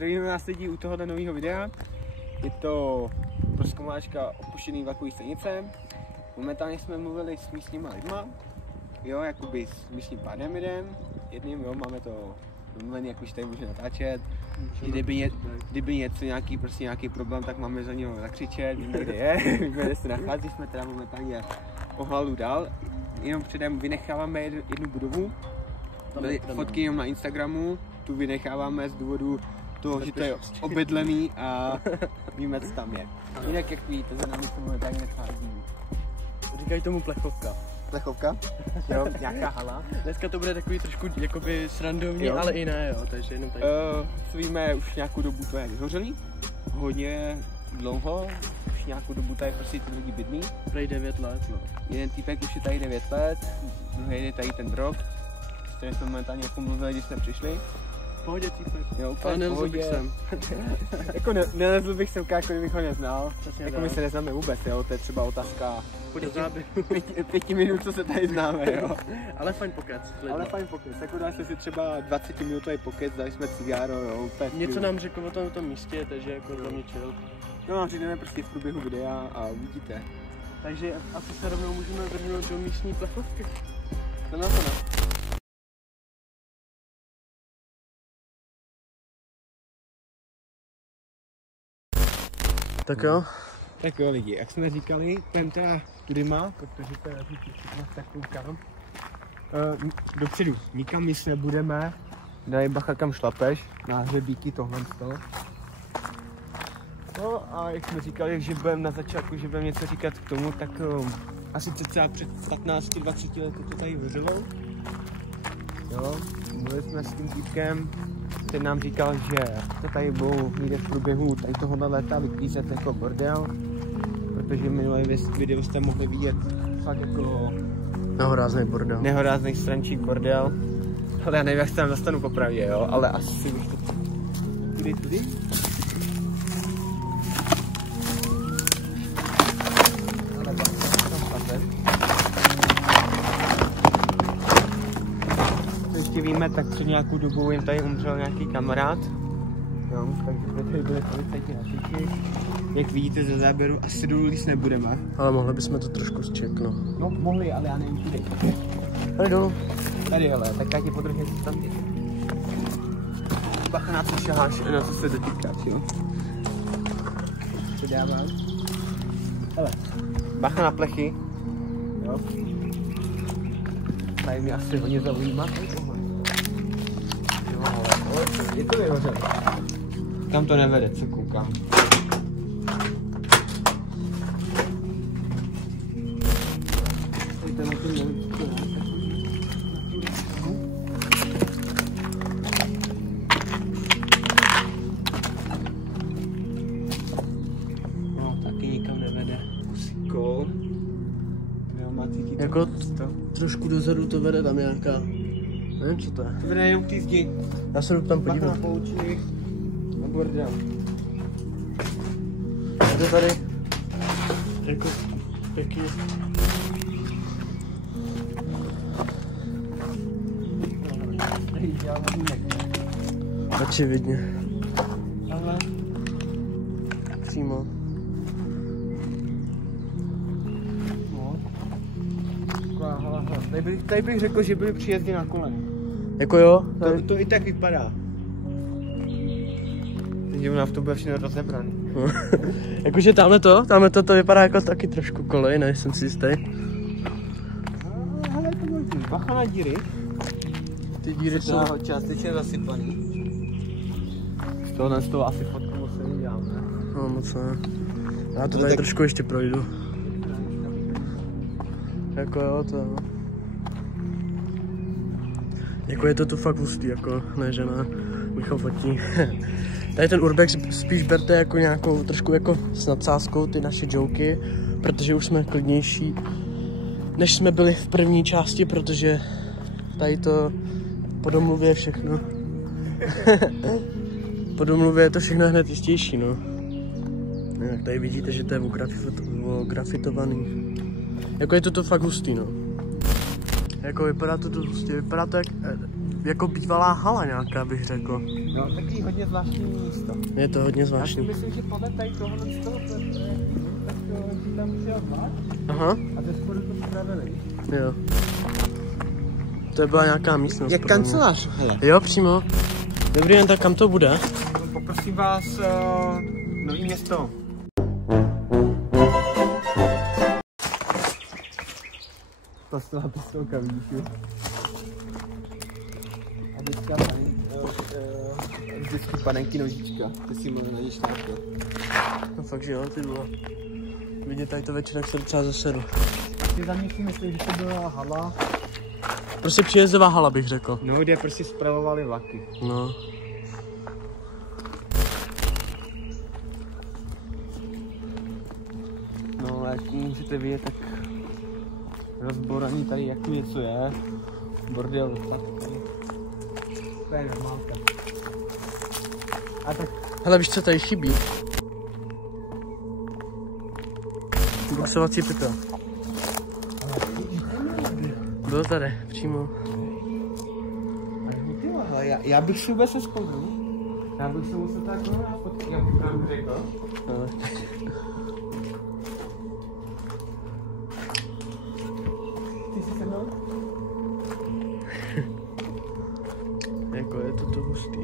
Zdravíme vás lidí u tohoto nového videa. Je to prozkoumáčka opuštěný vlakový stanice. Momentálně jsme mluvili s místníma lidma, jo, jakoby s místním pádem jedním, jo, máme to domluvený, jak už tady může natáčet. Kdyby něco, nějaký problém, tak máme za něho zakřičet, víme, kde je, víme, kde se nachází, jsme teda momentálně o hlavu dál. Jenom předem vynecháváme jednu budovu, fotky jenom na Instagramu, tu vynecháváme z důvodu toho, že to je obydlený a víme, co tam je. Jinak jak víte, za námi se momentálně nachází. Říkají tomu plechovka. Plechovka? Jo, nějaká hala. Dneska to bude takový trošku jakoby srandovní, jo. Ale i ne, jo, takže jenom tady. Co víme, už nějakou dobu to je vyhořelý, hodně dlouho, už nějakou dobu tady prostě ty lidi bydlí. Prej 9 let, no. Jeden týpek už je tady 9 let, druhý je tady ten rok, s kterým jsme momentálně jako mluvili, když jsme přišli. V pohodě týpek. Jo, ale nelezl bych sem. Jako nelezl bych sem, jako kdybych ho neznal. Jako my se neznáme vůbec, jo, to je třeba otázka 5 minut, co se tady známe, jo. Ale fajn pokec. Ale fajn pokec, jako dá se si třeba 20 minutový pokec, dali jsme cigáro, jo, úplně. Něco nám řekl o tom místě, takže jako za mě chill. No a řekneme prostě v průběhu videa a uvidíte. Takže asi se rovnou můžeme vrhnout do místní plechovky. No na to no. Tak jo. Tak jo lidi, jak jsme říkali, půjdeme teda tudyma, protože to je tak koukám. Dopředu, nikam nic nebudeme, daj bacha kam šlapeš, na hřebíky tohle z toho. No a jak jsme říkali, že budeme na začátku, že budeme něco říkat k tomu, tak asi třeba před 15-20 lety to tady hořelo. Jo, mluvili jsme s tím týpkem, ten nám říkal, že to tady budou někde v průběhu tady tohohle léta vyklízet jako bordel, protože minulé video jste mohli vidět fakt jako nehorázný bordel. Nehorázný strančík bordel. Ale já nevím, jak se tam dostanu popravdě, jo, ale asi bych to... Tudy? Ještě víme, tak před nějakou dobou jim tady umřel nějaký kamarád. Jo, takže tady byli policajti na píči. Jak vidíte ze záběru, asi dolů líst nebudeme. Ale mohli bychom to trošku zčeknout. No, mohli, ale já nevím, kudy. Tady dolů. Tady ale, tak já ti podržím si tam. Bacha na co šaháš, na co se dotýkáš, jo. Co dávám? Hele, bacha na plechy. Jo. Tady mě asi hodně zaujímá. Jo, ale je to vyhořelé. Tam to nevede, co koukám. Tady na to nevede. No, taky nikam nevede. Kol. Jako trošku dozadu to vede tam nějaká. Nevím, co to je. To vede jenom k té zdi. Já se jdu tam podívat. Na poučník a bordel. Je to tady jako pěkně. Očividně. Ale přímo. Tady bych řekl, že byly příjezdy na koleni. Jako jo? To i tak vypadá. Takže u nás to bude všechno rozebraný. Jakože tamhle to vypadá jako taky trošku kolej, nejsem si jistý. Hele, to možný. Bacha na díry. Ty díry jsou částečně zasypaný. Z toho asi fotku moc neviděl, ne? No moc ne. Já to tady trošku ještě projdu. Jako jo, to jo. Jako je to tu fakt hustý, jako ne, že ne. Michal fotí. Tady ten urbex spíš berte jako nějakou trošku jako s nadsázkou ty naše joky, protože už jsme klidnější, než jsme byli v první části, protože tady to po domluvě je všechno. Po domluvě je to všechno hned jistější, no. Tady vidíte, že to je grafitovaný. Jako je to fakt hustý, no. Jako vypadá to hustě, vypadá to jako bývalá hala nějaká, bych řekl. No, takový hodně zvláštní místo. Je to hodně Já si zvláštní. myslím, že podle tady tohohle z toho, tak si tam přijel vlak Aha, a ze spodu to spravili. jo. To byla nějaká místnost. Jak podle mě. kancelář, hele. Jo, přímo. Dobrý den, tak kam to bude? Poprosím vás, Nový Město. Plastová pistolka, vidíš jo? A teďka vždycky panenky nožička, ty si mohli na ně štápka. No fakt, že jo, ty vole. Vidět tady to večer, jak se docela zasedu. Ty za mě si myslím, že to byla hala. Prostě příjezdová hala, bych řekl. No, kde prostě spravovali vlaky. No. No, ale jak můžete vidět, tak rozboraný tady jak tu něco je. Bordel, tak to je normálka. A tak Hele, víš, co tady chybí? Boxovací pytel. Byl tady, přímo. ale já bych si vůbec nespomněl. Já bych se musel tak potkat, jak bych řekl. Ty jsi se mnou? Jako je to hustý.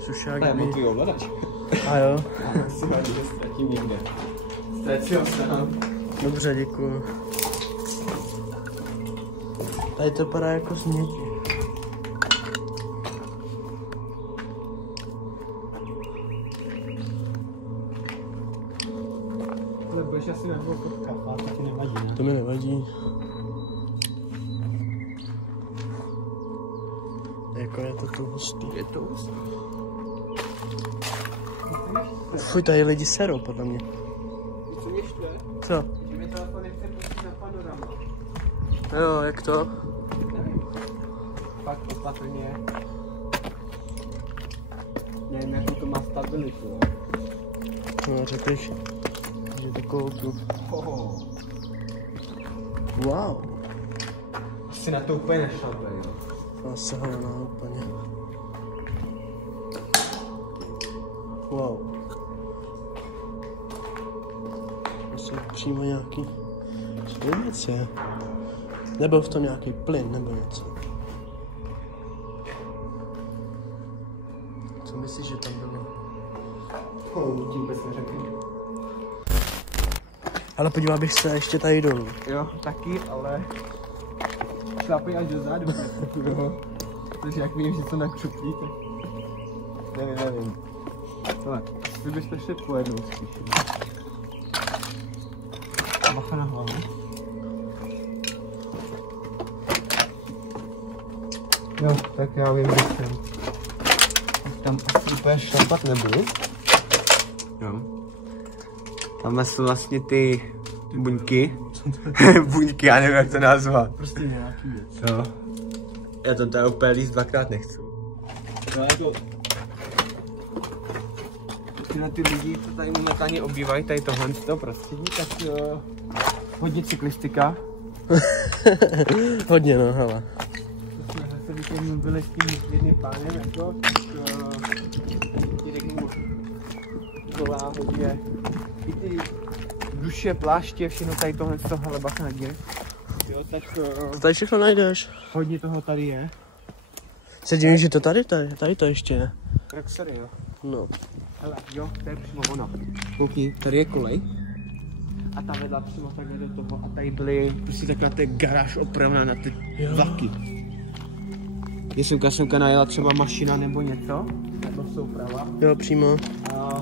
Sušák. Já mám tvůj ovladač. A jo. Si ho někde ztratím někde. Ztratil jsem. Dobře, děkuju. Tady to padá jako směti. Ale budeš asi na dvou kafe, to ti nevadí, ne? To mi nevadí. Jako je to tu hustý. Je to hustý. Fuj, tady lidi serou, podle mě. Co mě štve? Co? Že mi telefon nechce pustit na panorama. Jo, jak to? Nevím. Fakt opatrně. Nevím, jakou to má stabilitu. Jo. No, řekl bych, že takovou tu. Oh. Wow. Asi na to úplně nešlape, jo. Zasahovaná úplně. Wow. To jsou přímo nějaký silnice. Nebyl v tom nějaký plyn nebo něco. Co myslíš, že tam bylo? Tím vůbec neřekl. Ale podíval bych se ještě tady dolů. Jo, taky, ale šlapej až dozadu. Jo. Takže jak vím, že to nakřuplí, tak nevím. Ale vy byste šli po jednou spíš. Bacha na hlavu. Jo, tak já vím, že jsem. Tam asi úplně šlapat nebudu. Jo. Tam jsou vlastně ty buňky. Buňky, já nevím, jak to nazvat. Prostě nějaký věc. Jo. Já tam tady úplně líst dvakrát nechci. No jako... Tyhle ty lidi, co tady momentálně obývají tady tohle prostředí, tak hodně cyklistika. Hodně no, hele. Jsme zase, když jsme byli s tím jedným pánem, jako, tak ti řeknu, kolá hodně. I ty duše, pláště, všechno tady tohle z toho, hele, bacha na dě. Jo, tak Tady všechno najdeš. hodně toho tady je. Se divím, že to tady to ještě je. Kraxery, jo. No. Hele, jo, to je přímo ono. Koukni, tady je kolej. A ta vedla přímo takhle do toho. A tady byly prostě taková ta garáž opravná na ty vlaky. Je semka najela třeba mašina nebo něco. Nebo souprava. Jo, přímo. A...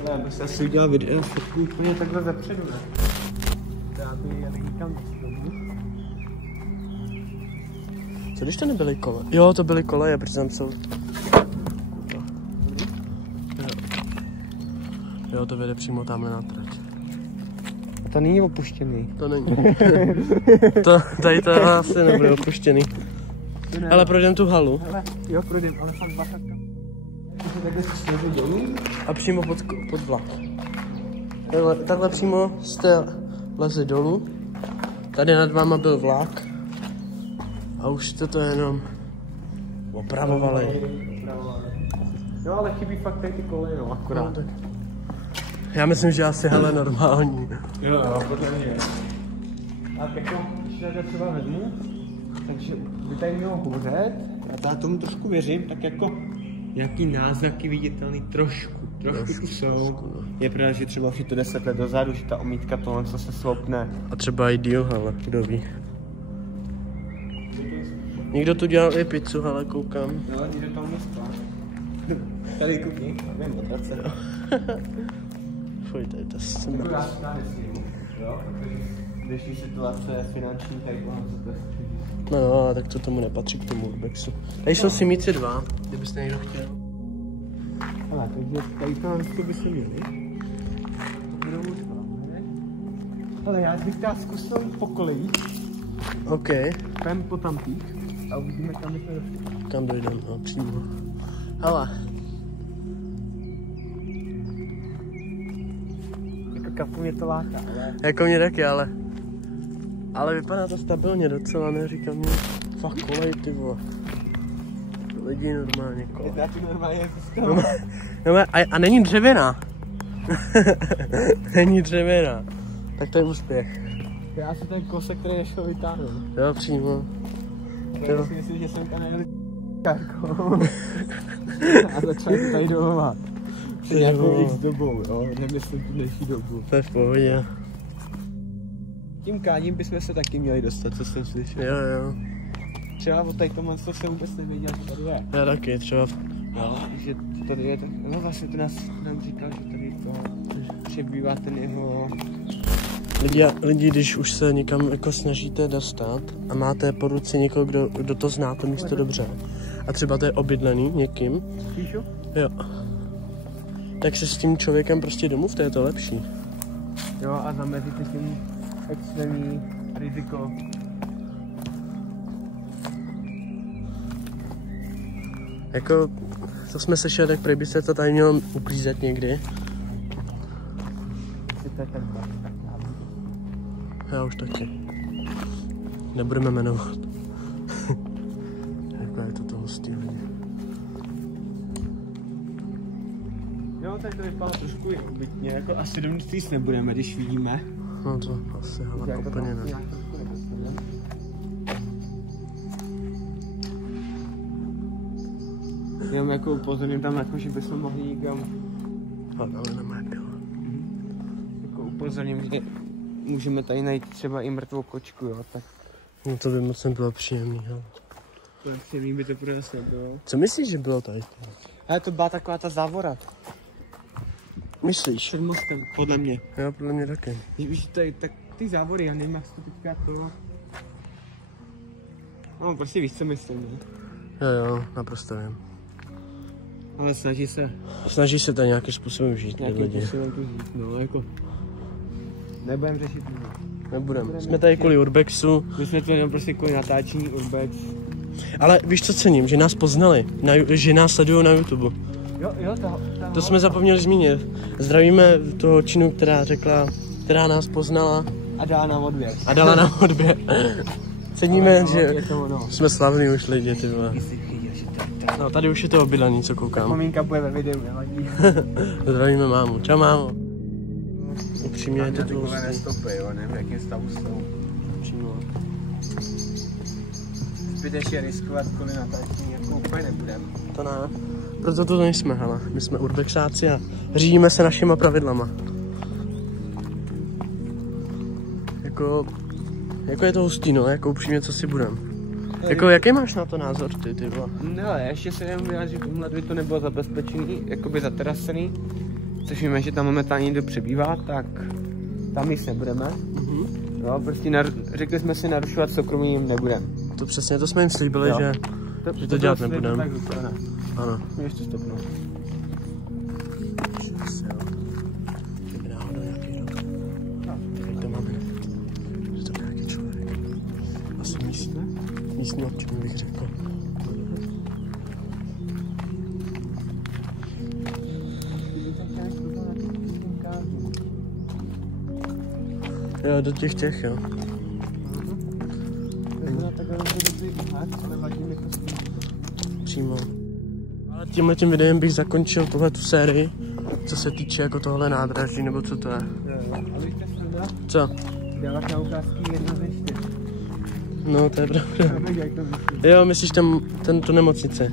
Ale já bych se asi udělal video, fotku úplně takhle zepředu, ne? Já by jeli nikam domů. Co když to nebyly kole? Jo, to byly koleje, protože tam jsou. Jo, to vede přímo tamhle na trať. A to není opuštěný. To není. Tady to asi nebude opuštěný. Ale projdem tu halu. Hele, jo, projdem, ale fakt bachatka. Takhle se sněží dolů. A přímo pod vlak. Takhle přímo jste lezli dolů Tady nad váma byl vlak. A už to jenom opravovali. No ale chybí fakt tady ty koleje, no, akorát. No, tak. Já myslím, že asi hele normální. Jo, podle mě. A jako, když tady třeba vezmu, takže by tady mělo houřet, já tomu trošku věřím, tak jako nějaký náznaky viditelný trošku tu jsou. No. Je pravda, že třeba už je to 10 let dozadu, že ta omítka tohle co se slopne. A třeba i díl, hele, kdo ví. Někdo tu dělal i pizzu, hele, koukám. No, někdo tam místa. Tady kuchyň, nevím, otrace. Fuj, tady to scéna. Jako já si tam nesmím, jo, protože dnešní situace finanční, tady tohle co to je. No jo, tak to tomu nepatří k tomu urbexu. Tady jsou simíci 2, kdybyste někdo chtěl. Hele, takže tady to by se měli. Ale já bych teda zkusil po kolejích. OK. Půjdeme po tampík a uvidíme, kam jsme došli. Kam dojdeme, no, přímo. Hele. Jako kapu mě to láká, ale... Jako mě taky, ale vypadá to stabilně docela, neříkám mě. Fakt kolej, ty vole. Lidi normálně kolej. Já ti normálně zůstávám. No, a není dřevěná. Není dřevěná. Tak to je úspěch. Já si ten kosek, který nešel vytáhnout. Jo, přímo. Já si myslím, že jsem kanál a začal se tady domovat. Před nějakou x dobou, jo, nemyslím tu dnešní dobu. To je v pohodě. Tím káním bychom se taky měli dostat, co jsem slyšel. Jo. Třeba od tady tohle jsem vůbec nevěděl, že tady je. Já taky, třeba. No, že tady je, no vlastně to nám říkal, že tady to přebývá ten jeho... Lidi, když už se někam jako snažíte dostat a máte po ruce někoho, kdo to zná to místo dobře, a třeba to je obydlený někým, Píšu? jo, tak se s tím člověkem prostě domluvte, je to lepší. Jo, a zamezíte tím extrémní riziko. Jako, co jsme sešli, tak prej by se to tady mělo uklízet někdy. Já už taky. Nebudeme jmenovat. Jako je to hustý lidi. Jo, tak to vypadá trošku obytně, jako asi domů nebudeme, když vidíme. No to asi ale úplně ne. Jenom jako upozorním tam, jako, že bychom mohli někam... Ale nemá pila. Jako upozorním, že můžeme tady najít třeba i mrtvou kočku, jo, tak... No to by moc nebylo příjemný, jo. Příjemný by to bude asi nebylo. Co myslíš, že bylo tady? Ale to byla taková ta závora. Myslíš? Před mostem, podle mě. Jo, podle mě taky. Víš, tak ty závory, já nevím, jak to teďka to... No, prostě víš, co myslím, ne? Jo, naprosto vím. Ale Snaží se to nějakým způsobem žít, nějakým způsobem to žít, no, jako... Nebudem řešit to. Nebudeme. Jsme tady kvůli urbexu. My jsme to jenom prostě kvůli natáčení urbex. Ale víš, co cením? Že nás poznali, že nás sledují na YouTube. Jo, To jsme zapomněli zmínit. Zdravíme tu holčinu, která nás poznala. A dala nám odběr. A dala nám odběr. Ceníme, no, že jsme slavní už lidi, ty vole. No, tady už je to obydlený, co koukám. Pomínka bude ve videu, nevadí. Zdravíme mámu. Čau, mámo. Upřímně je to tu hustý. Stopy, jo, nevím, v jakém stavu jsou. Přímo. Zbytečně riskovat kvůli natáčení, jako úplně nebudem. To ne. Proto to nejsme, hele. My jsme urbexáci a řídíme se našima pravidlama. Jako je to hustý, no, jako upřímně, co si budem. Jako, jaký máš na to názor, ty vole? No, ještě se jenom vyjádřím, že tomhle by to nebylo zabezpečený, jakoby zaterasený, což víme, že tam momentálně někdo přebývá, tak tam nic nebudeme. Jo, prostě řekli jsme si, narušovat soukromí jim nebudeme. To přesně, to jsme jim slíbili, že to dělat nebudeme. Ano. Můžeš to stopnout. Kdyby náhodou nějaký rok. Teď to máme. Že to byl nějaký člověk. Asi místní občan bych řekl. Jo, do těch, jo. dobrý výhled, ale vadí mi to spíš. Přímo. Ale tímhletím videem bych zakončil tuhletu sérii, co se týče jako tohle nádraží, nebo co to je. Jo, a víš, co jsem dal? Co? Dáváš na ukázky 1 ze 4. No, to je pravda. Jak to myslíš? Jo, myslíš tu nemocnici?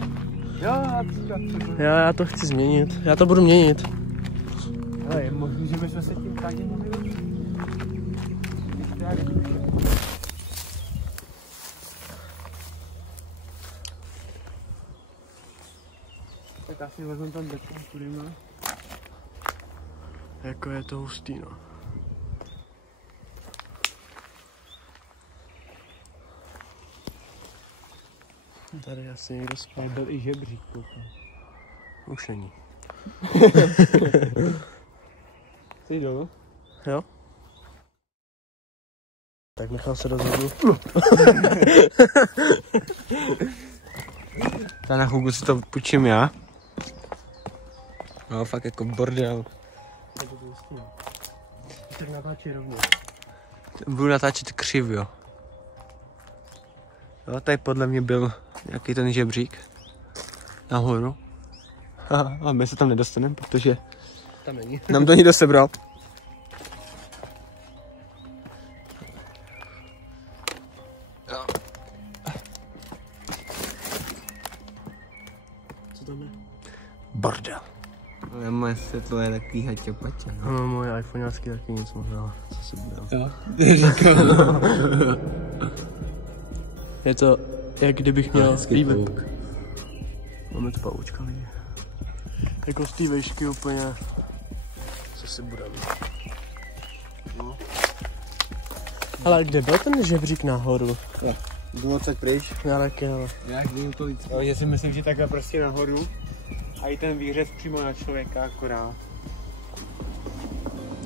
Jo, a třeba. Já to chci změnit. Já to budu měnit. Ale je možný, že bychom se tím taky mohli. Tak asi vezmeme tam deku, kudy má. Jako je to hustý, no. Tady asi někdo spal. Byl i žebřík, koukám. Už není. Jsi dolů? Jo? Tak nechal se dozadu. Ta na Hugu si to půjčím já. No, fakt jako bordel. Tak natáčí rovně. Budu natáčet křivio. Jo, tady podle mě byl nějaký ten žebřík. Nahoru. A my se tam nedostaneme, protože Tam není. nám to někdo sebral. Jo. Co tam je? Bordel. Ale moje světlo je takový haťopaťa. No, moje iPhoneácky taky nic možná. Co si budem. Jo, Je to, jak kdybych měl vývek. Máme tu pavoučka lidi. Jako z té výšky úplně, co si budeme. No. Ale kde byl ten žebřík nahoru? Jdu odsaď pryč. Já taky, ale. Já jdu to víc. Já si myslím, že takhle prostě nahoru. A i ten výřez přímo na člověka akorát.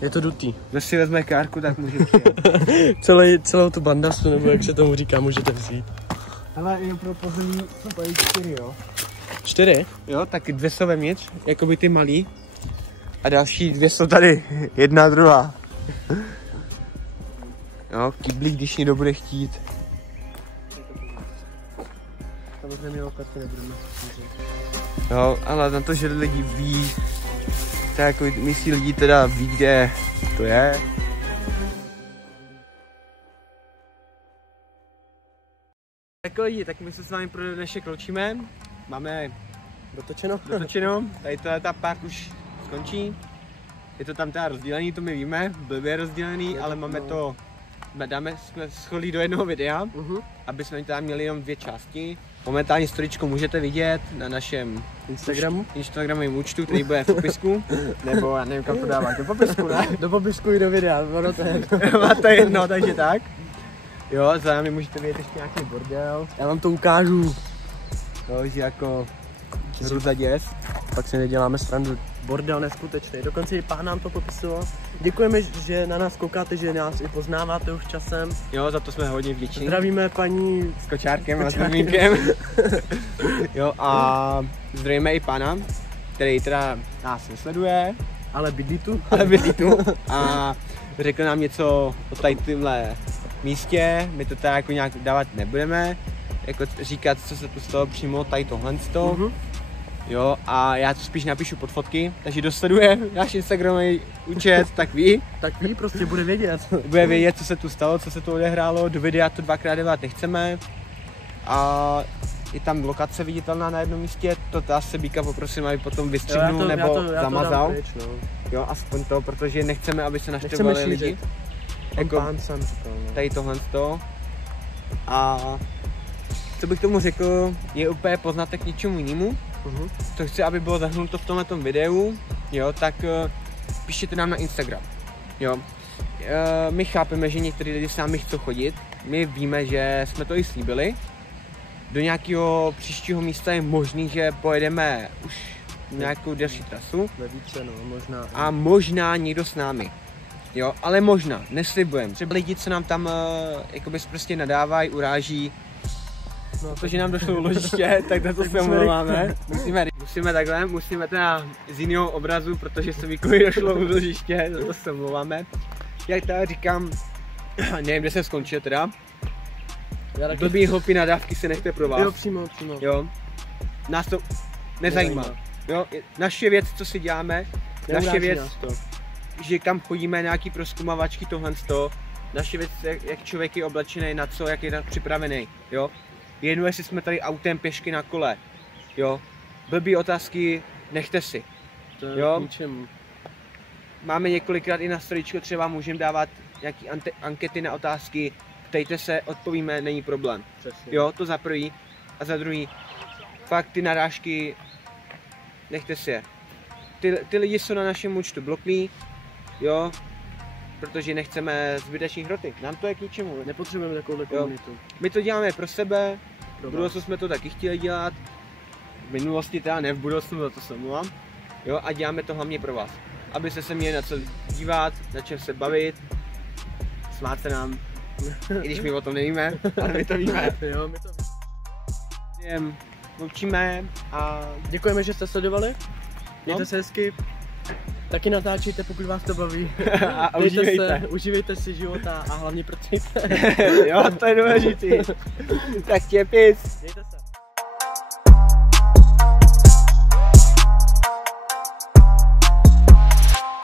Je to dutý. Kdo si vezme kárku, tak může přijet. Celou tu bandastu, nebo jak se tomu říká, můžete vzít. Hele, jenom pro pozorní jsou tady 4, jo. 4? Jo, taky 2 jsou vevnitř, jako by ty malý. A další 2 jsou tady, 1 a 2. Jo, kýblík, když někdo bude chtít. Samozřejmě lokatky nebudeme. Jo, ale na to, že lidi ví, tak jako myslí lidi teda ví, kde to je. Tak lidi, tak my se s vámi pro dnešek loučíme. Máme Dotočeno? dotočeno, tady ta pár už skončí. Je to tam teda rozdělený, to my víme, blbě rozdělený, ale máme to, jsme shodli do jednoho videa, aby jsme tam měli jenom 2 části. Momentálně storičko můžete vidět na našem Instagramovém účtu, který bude v popisku, nebo já nevím, kam to dávat, do popisku, ne? Do popisku i do videa, ono to je jedno. To je jedno, takže tak. Jo, za námi můžete vidět ještě nějaký bordel. Já vám to ukážu. Jo, že jako hruza děs. Pak si neděláme srandu. Bordel neskutečný. Dokonce i pán nám to popisoval. Děkujeme, že na nás koukáte, že nás i poznáváte už časem. Jo, za to jsme hodně vděční. Zdravíme paní S kočárkem a s mimínkem. Jo, a zdravíme i pana, který teda nás nesleduje. Ale bydlí tu. A řekl nám něco o tady tímhle místě. My to teda jako nějak dávat nebudeme. Jako říkat, co se tu stalo přímo tady tohle. Jo, a já to spíš napíšu pod fotky, takže kdo sleduje náš Instagramový účet, tak ví. Tak ví, prostě bude vědět. Bude vědět, co se tu stalo, co se tu odehrálo, do videa to 2x dávat nechceme. A je tam lokace viditelná na jednom místě, to se Bíka poprosím, aby potom vystřihnul nebo zamazal. Pryč, no. Jo, aspoň to, protože nechceme, aby se naštvali lidi. Jako pán sám říkal, no. Tady tohle to. A co bych tomu řekl, je úplně poznatek něčemu jinému. Co chci, aby bylo zahrnuto v tomhletom videu, jo, tak píšete nám na Instagram, jo. My chápeme, že některý lidi s námi chcou chodit, my víme, že jsme to i slíbili. Do nějakého příštího místa je možný, že pojedeme už nějakou delší trasu. Ve více, no, možná. A možná někdo s námi, jo, ale možná, neslibujeme. Třeba lidi, co nám tam jakoby prostě nadávají, uráží, no, protože nám došlo ložiště, tak za to se omlouváme. Musíme teda z jiného obrazu, protože se Víkovi došlo ložiště, za to se omlouváme. Jak teda říkám, nevím, kde jsem skončil teda. Blbý hloupý nadávky se nechte pro vás. Jo, přímo. Jo. Nás to nezajímá. Jo, naše věc, co si děláme, naše věc, že kam chodíme, nějaký prozkumavačky, tohle z toho. Naše věc, jak člověk je oblečený, na co, jak je připravený, jo. Jedno, jestli jsme tady autem, pěšky na kole, jo. Blbý otázky nechte si, jo. Máme několikrát i na storyčko, třeba můžeme dávat nějaký ankety na otázky, ptejte se, odpovíme, není problém. Přesně. Jo, to za prvý. A za druhý, fakt ty narážky, nechte si je. Ty lidi jsou na našem účtu bloklí, jo, protože nechceme zbytečný hroty. Nám to je k ničemu. Nepotřebujeme takovou komunitu. My to děláme pro sebe, v budoucnu jsme to taky chtěli dělat. V minulosti teda ne, v budoucnu, za to se omlouvám. Jo, a děláme to hlavně pro vás. Abyste se měli na co dívat, na čem se bavit, smát se nám, i když my o tom nevíme, ale my to víme. Jo, my to učíme a děkujeme, že jste sledovali. Mějte se hezky. Taky natáčejte, pokud vás to baví. A užívejte si života a hlavně pracujte. Jo, to je důležitý. Tak tě pis. Mějte se.